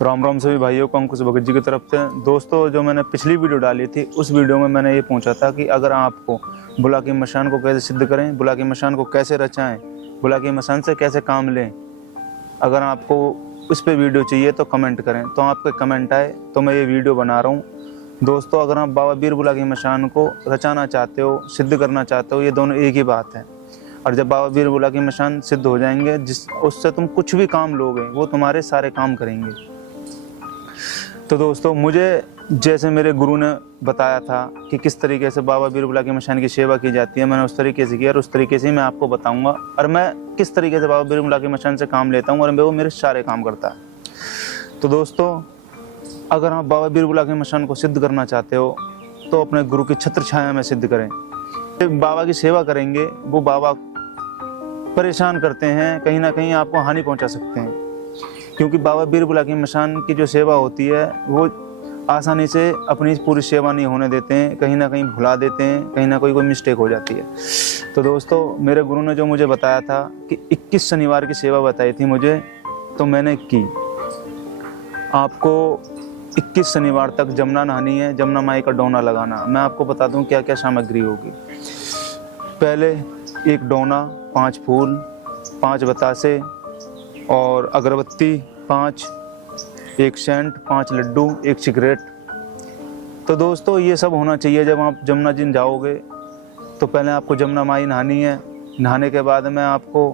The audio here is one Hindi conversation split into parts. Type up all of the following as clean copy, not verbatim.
राम राम सभी भाइयों को अंकुश भगत जी की तरफ से। दोस्तों, जो मैंने पिछली वीडियो डाली थी उस वीडियो में मैंने ये पूछा था कि अगर आपको बुला की मशान को कैसे सिद्ध करें, बुला की मशान को कैसे रचाएं, बुला की मशान से कैसे काम लें। अगर आपको उस पर वीडियो चाहिए तो कमेंट करें, तो आपके कमेंट आए तो मैं ये वीडियो बना रहा हूँ। दोस्तों, अगर आप बाबा बीर बुला की मशान को रचाना चाहते हो, सिद्ध करना चाहते हो, ये दोनों एक ही बात है। और जब बाबा बीर बुला की मशान सिद्ध हो जाएंगे, उससे तुम कुछ भी काम लोगे वो तुम्हारे सारे काम करेंगे। तो दोस्तों, मुझे जैसे मेरे गुरु ने बताया था कि किस तरीके से बाबा बीर बुला की मशान की सेवा की जाती है, मैंने उस तरीके से किया और उस तरीके से मैं आपको बताऊंगा। और मैं किस तरीके से बाबा बीर बुला की मशान से काम लेता हूँ और वो मेरे सारे काम करता है। तो दोस्तों, अगर आप बाबा बीर बुला की मशान को सिद्ध करना चाहते हो तो अपने गुरु की छत्र छाया में सिद्ध करें। बाबा की सेवा करेंगे, वो बाबा परेशान करते हैं, कहीं ना कहीं आपको हानि पहुंचा सकते हैं, क्योंकि बाबा बीर बुला की मशान की जो सेवा होती है वो आसानी से अपनी पूरी सेवा नहीं होने देते हैं, कहीं ना कहीं भुला देते हैं, कहीं ना कोई मिस्टेक हो जाती है। तो दोस्तों, मेरे गुरु ने जो मुझे बताया था कि 21 शनिवार की सेवा बताई थी मुझे, तो मैंने की। आपको 21 शनिवार तक जमुना नहानी है, जमुना माई का डोना लगाना। मैं आपको बता दूं क्या क्या सामग्री होगी। पहले एक डोना, 5 फूल, 5 बतासे और अगरबत्ती 5, एक सेंट, 5 लड्डू, एक सिगरेट। तो दोस्तों, ये सब होना चाहिए। जब आप जमुना जी जाओगे तो पहले आपको जमुना माई नहानी है। नहाने के बाद में आपको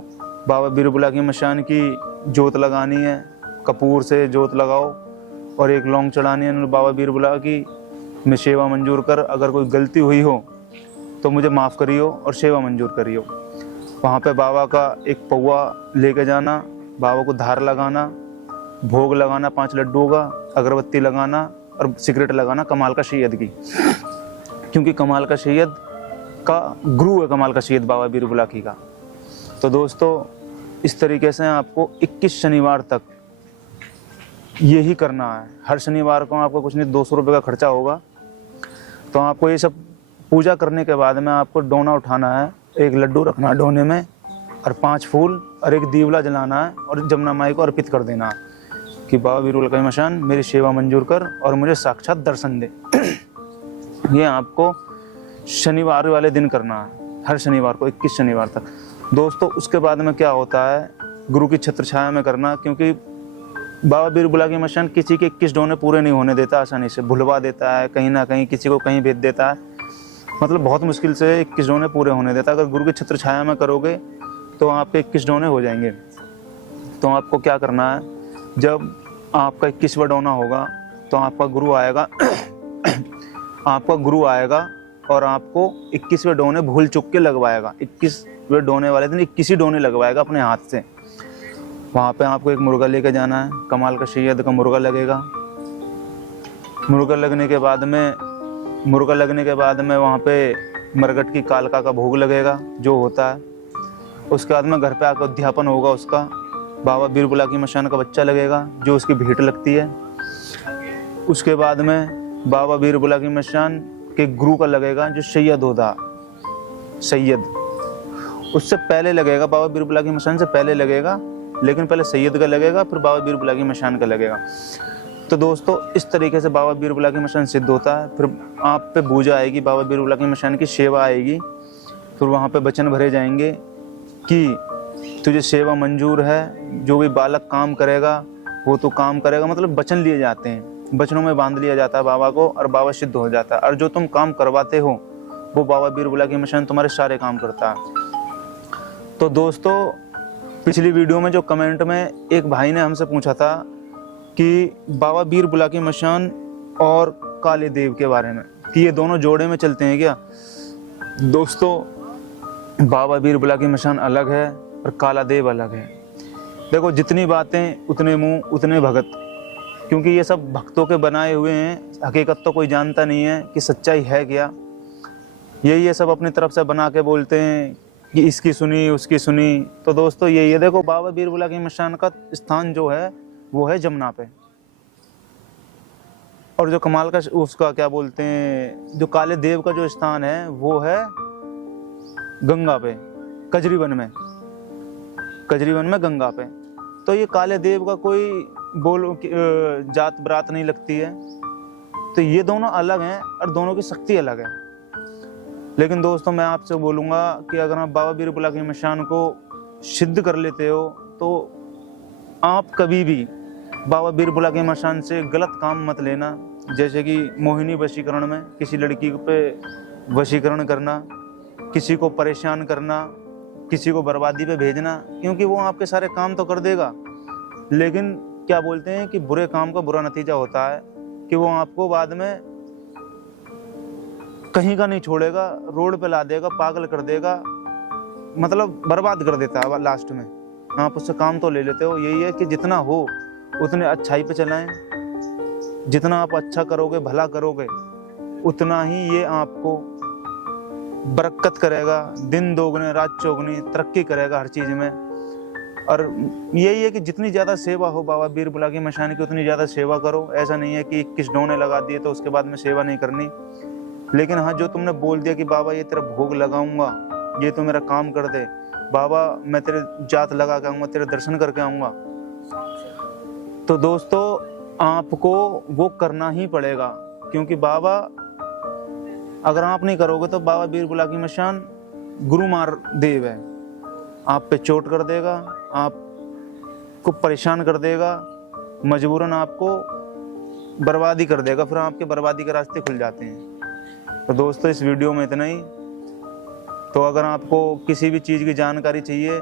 बाबा बीर बुला की मशान की जोत लगानी है। कपूर से जोत लगाओ और एक लौंग चढ़ानी है बाबा बीर बुला की। मैं सेवा मंजूर कर, अगर कोई गलती हुई हो तो मुझे माफ़ करियो और सेवा मंजूर करियो। वहाँ पे बाबा का एक पौवा लेके जाना, बाबा को धार लगाना, भोग लगाना 5 लड्डुओं का, अगरबत्ती लगाना और सिगरेट लगाना कमाल का सैयद की, क्योंकि कमाल का सैयद का गुरु है कमाल का सैयद बाबा बीर बुला की का। तो दोस्तों, इस तरीके से आपको 21 शनिवार तक यही करना है। हर शनिवार को आपको कुछ नहीं 200 रुपये का खर्चा होगा। तो आपको ये सब पूजा करने के बाद में आपको डोना उठाना है, एक लड्डू रखना है डोने में और 5 फूल और एक दीवला जलाना है और जमुना माई को अर्पित कर देना है कि बाबा बीर बुला की मशान मेरी सेवा मंजूर कर और मुझे साक्षात दर्शन दे। ये आपको शनिवार वाले दिन करना है, हर शनिवार को 21 शनिवार तक। दोस्तों, उसके बाद में क्या होता है, गुरु की छत्र छाया में करना, क्योंकि बाबा बीर बुला की मशान किसी के 21 डोने पूरे नहीं होने देता, आसानी से भुलवा देता है, कहीं ना कहीं किसी को कहीं भेज देता है, मतलब बहुत मुश्किल से 21 डोने पूरे होने देता। अगर गुरु की छत्र छाया में करोगे तो आपके 21 डोने हो जाएंगे। तो आपको क्या करना है, जब आपका 21वां डोना होगा तो आपका गुरु आएगा आपका गुरु आएगा और आपको 21वें डोने भूल चुक के लगवाएगा। 21वें डोने वाले दिन 21 ही डोने लगवाएगा अपने हाथ से। वहाँ पे आपको एक मुर्गा लेके जाना है, कमाल का सैयद का मुर्गा लगेगा। मुर्गा लगने के बाद में वहाँ पे मरगट की कालका का भोग लगेगा जो होता है। उसके बाद में घर पे आकर अध्यापन होगा उसका। बाबा बीर बुला की मशान का बच्चा लगेगा जो उसकी भेंट लगती है। उसके बाद में बाबा बीर बुला की मशान के गुरु का लगेगा जो सैयद होता, सैयद उससे पहले लगेगा, बाबा बीर बुला की मशान से पहले लगेगा, लेकिन पहले सैयद का लगेगा फिर बाबा बीर बुला की मशान का लगेगा। तो दोस्तों, इस तरीके से बाबा बीर बुला की मशान सिद्ध होता है। फिर आप पे पूजा आएगी, बाबा बीर बुला की मशान की सेवा आएगी। फिर वहाँ पे वचन भरे जाएंगे कि तुझे सेवा मंजूर है, जो भी बालक काम करेगा वो तो काम करेगा, मतलब वचन लिए जाते हैं, वचनों में बांध लिया जाता है बाबा को और बाबा सिद्ध हो जाता है। और जो तुम काम करवाते हो वो बाबा बीर बुला की मशान तुम्हारे सारे काम करता है। तो दोस्तों, पिछली वीडियो में जो कमेंट में एक भाई ने हमसे पूछा था कि बाबा बीर बुला की मशान और काले देव के बारे में, कि ये दोनों जोड़े में चलते हैं क्या। दोस्तों, बाबा बीर बुला की मशान अलग है और काला देव अलग है। देखो, जितनी बातें उतने मुंह उतने भगत, क्योंकि ये सब भक्तों के बनाए हुए हैं। हकीकत तो कोई जानता नहीं है कि सच्चाई है क्या। ये सब अपनी तरफ से बना के बोलते हैं कि इसकी सुनी उसकी सुनी। तो दोस्तों, ये देखो, बाबा बीर बुला की मशान का स्थान जो है वो है जमुना पे, और जो कमाल का उसका क्या बोलते हैं, जो काले देव का जो स्थान है वो है गंगा पे, कजरी वन में गंगा पे। तो ये काले देव का कोई बोलो कि जात बरात नहीं लगती है, तो ये दोनों अलग हैं और दोनों की शक्ति अलग है। लेकिन दोस्तों मैं आपसे बोलूँगा कि अगर आप बाबा बीरबल की मशान को सिद्ध कर लेते हो तो आप कभी भी बाबा बीरबल की मशान से गलत काम मत लेना। जैसे कि मोहिनी वशीकरण में किसी लड़की पे वशीकरण करना, किसी को परेशान करना, किसी को बर्बादी पे भेजना, क्योंकि वो आपके सारे काम तो कर देगा, लेकिन क्या बोलते हैं कि बुरे काम का बुरा नतीजा होता है कि वो आपको बाद में कहीं का नहीं छोड़ेगा, रोड पे ला देगा, पागल कर देगा, मतलब बर्बाद कर देता है लास्ट में। आप उससे काम तो ले लेते हो। यही है कि जितना हो उतने अच्छाई पे चलाएं, जितना आप अच्छा करोगे, भला करोगे, उतना ही ये आपको बरकत करेगा, दिन दोगुने रात चौगुनी तरक्की करेगा हर चीज़ में। और यही है कि जितनी ज़्यादा सेवा हो बाबा बीरबल की मशान की, उतनी ज़्यादा सेवा करो। ऐसा नहीं है कि 21 डोने लगा दिए तो उसके बाद में सेवा नहीं करनी। लेकिन हाँ, जो तुमने बोल दिया कि बाबा ये तेरा भोग लगाऊंगा, ये तो मेरा काम कर दे, बाबा मैं तेरे जात लगा के आऊँगा, तेरे दर्शन करके आऊँगा, तो दोस्तों आपको वो करना ही पड़ेगा। क्योंकि बाबा अगर आप नहीं करोगे तो बाबा बीरबल की मशान गुरु मार देव है, आप पे चोट कर देगा, आपको परेशान कर देगा, मजबूरन आपको बर्बादी कर देगा, फिर आपके बर्बादी के रास्ते खुल जाते हैं। तो दोस्तों इस वीडियो में इतना ही। तो अगर आपको किसी भी चीज़ की जानकारी चाहिए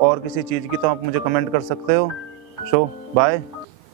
और किसी चीज़ की, तो आप मुझे कमेंट कर सकते हो। सो बाय।